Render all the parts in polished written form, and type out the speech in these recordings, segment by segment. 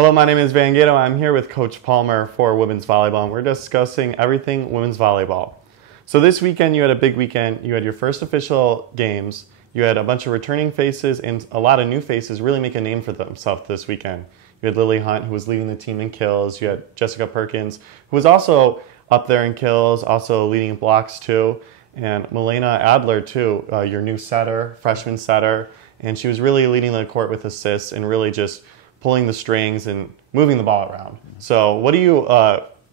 Hello, my name is Gaetto. I'm here with Coach Palmer for women's volleyball, and we're discussing everything women's volleyball. So this weekend, you had a big weekend. You had your first official games. You had a bunch of returning faces and a lot of new faces really make a name for themselves this weekend. You had Lily Hunt, who was leading the team in kills. You had Jessica Perkins, who was also up there in kills, also leading blocks too. And Milena Adler too, your new setter, freshman setter. And she was really leading the court with assists and really just pulling the strings and moving the ball around. So what do you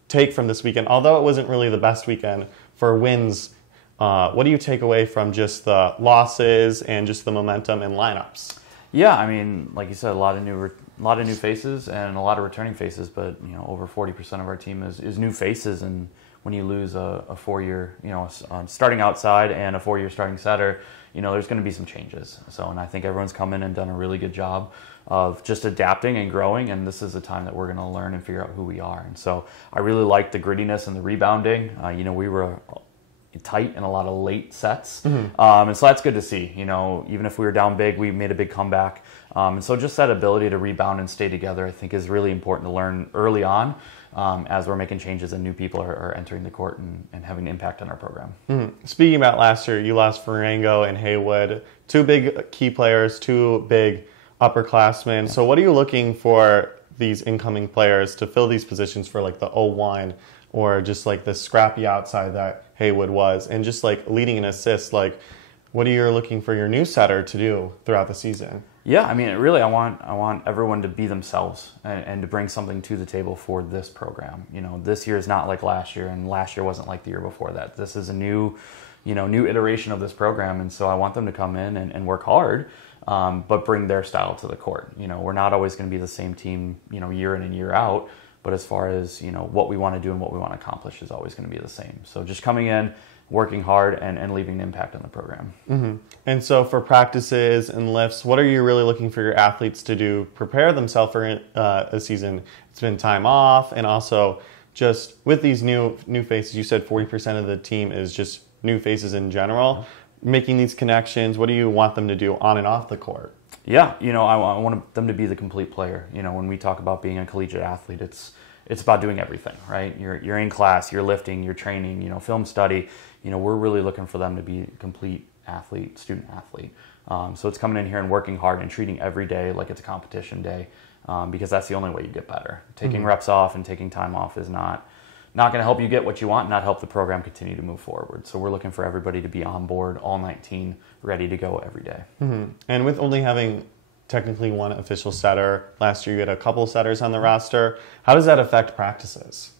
take from this weekend? Although it wasn't really the best weekend for wins, what do you take away from just the losses and just the momentum and lineups? Yeah, I mean, like you said, a lot of new faces and a lot of returning faces. But over 40% of our team is new faces, and when you lose a 4-year, starting outside and a 4-year starting setter, there's going to be some changes. And I think everyone's come in and done a really good job of just adapting and growing, and this is a time that we're going to learn and figure out who we are. And so I really like the grittiness and the rebounding. We were tight in a lot of late sets, and so that's good to see. Even if we were down big, we made a big comeback. And so just that ability to rebound and stay together, I think, is really important to learn early on as we're making changes and new people are entering the court and having an impact on our program. Speaking about last year, you lost Farango and Haywood, two big key players, two big upperclassmen. Yeah. So what are you looking for these incoming players to fill these positions for, like the 0-1 or just like the scrappy outside that Haywood was, and just like leading an assist? Like, what are you looking for your new setter to do throughout the season? Yeah, I mean, really, I want everyone to be themselves and to bring something to the table for this program. This year is not like last year, and last year wasn't like the year before that. This is a new iteration of this program, and so I want them to come in and work hard, but bring their style to the court. We're not always going to be the same team, year in and year out, but as far as, what we want to do and what we want to accomplish is always going to be the same. So just coming in, working hard, and leaving an impact on the program. And so for practices and lifts, what are you really looking for your athletes to do, prepare themselves for a season? It's been time off, and also just with these new faces, you said 40% of the team is just new faces in general. Making these connections, what do you want them to do on and off the court? Yeah, I want them to be the complete player. When we talk about being a collegiate athlete, it's about doing everything, right? You're in class, you're lifting, you're training, film study. We're really looking for them to be a complete athlete, student athlete. So it's coming in here and working hard and treating every day like it's a competition day, because that's the only way you get better. Taking reps off and taking time off is not going to help you get what you want, not help the program continue to move forward. So we're looking for everybody to be on board, all 19, ready to go every day. And with only having technically one official setter, last year you had a couple setters on the roster, how does that affect practices?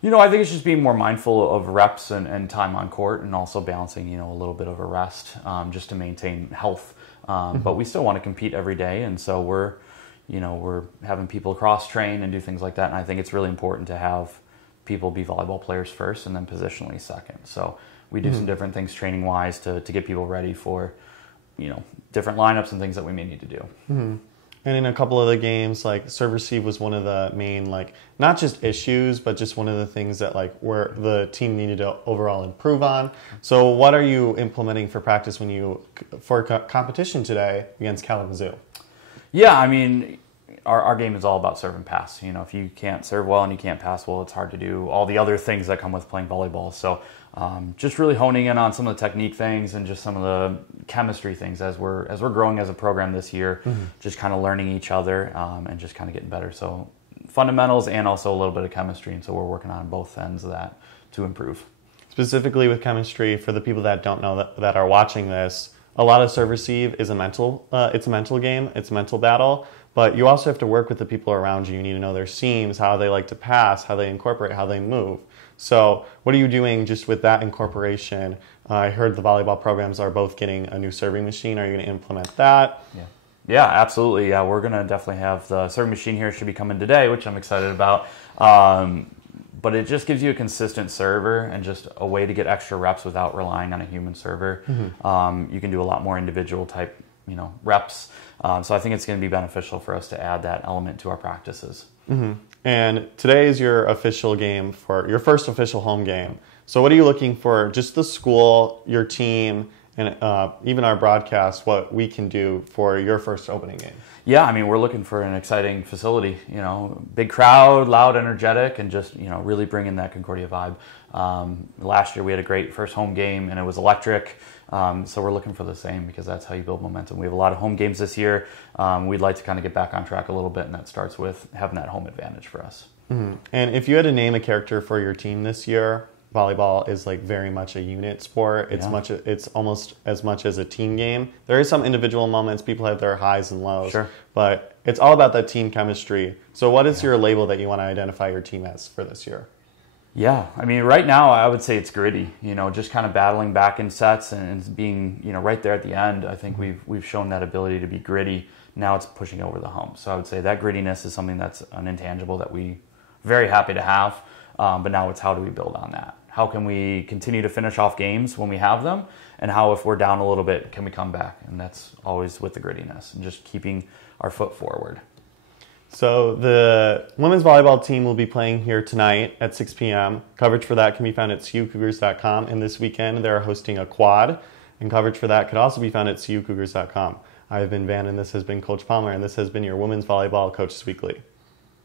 I think it's just being more mindful of reps and time on court, and also balancing, a little bit of a rest just to maintain health. But we still want to compete every day, and so we're having people cross-train and do things like that. And I think it's really important to have people be volleyball players first and then positionally second. So we do some different things training-wise to get people ready for, different lineups and things that we may need to do. And in a couple of the games, like serve receive was one of the main, not just issues, but just one of the things that where the team needed to overall improve on. So what are you implementing for practice for competition today against Kalamazoo? Yeah, I mean, our game is all about serve and pass. If you can't serve well and you can't pass well, it's hard to do all the other things that come with playing volleyball. So just really honing in on some of the technique things and just some of the chemistry things as we're growing as a program this year, just kind of learning each other and just kind of getting better. So fundamentals and also a little bit of chemistry, and so we're working on both ends of that to improve. Specifically with chemistry, for the people that don't know that are watching this, a lot of serve receive is it's a mental game, it's a mental battle. But you also have to work with the people around you. You need to know their seams, how they like to pass, how they incorporate, how they move. So what are you doing just with that incorporation? I heard the volleyball programs are both getting a new serving machine. Are you going to implement that? Yeah, absolutely. Yeah, we're going to definitely have the serving machine here. It should be coming today, which I'm excited about. But it just gives you a consistent server and just a way to get extra reps without relying on a human server. You can do a lot more individual type reps. So I think it's going to be beneficial for us to add that element to our practices. And today is your official game, for your first official home game. So what are you looking for, just the school, your team, and even our broadcast, what we can do for your first opening game. Yeah, I mean, we're looking for an exciting facility, big crowd, loud, energetic, and just, really bring in that Concordia vibe. Last year we had a great first home game and it was electric. So we're looking for the same because that's how you build momentum. We have a lot of home games this year. We'd like to kind of get back on track a little bit, and that starts with having that home advantage for us. Mm-hmm. And if you had to name a character for your team this year, volleyball is like very much a unit sport. It's almost as much as a team game. There is some individual moments, people have their highs and lows, sure, but it's all about that team chemistry. So what is your label that you want to identify your team as for this year? Yeah, I mean, right now I would say it's gritty. Just kind of battling back in sets and being, right there at the end. I think we've shown that ability to be gritty. Now it's pushing over the hump. So I would say that grittiness is something that's an intangible that we very happy to have. But now it's how do we build on that? How can we continue to finish off games when we have them? And how, if we're down a little bit, can we come back? And that's always with the grittiness and just keeping our foot forward. So the women's volleyball team will be playing here tonight at 6 p.m. Coverage for that can be found at CUCougars.com. And this weekend they're hosting a quad. And coverage for that could also be found at CUCougars.com. I've been Van, and this has been Coach Palmer, and this has been your Women's Volleyball Coaches Weekly.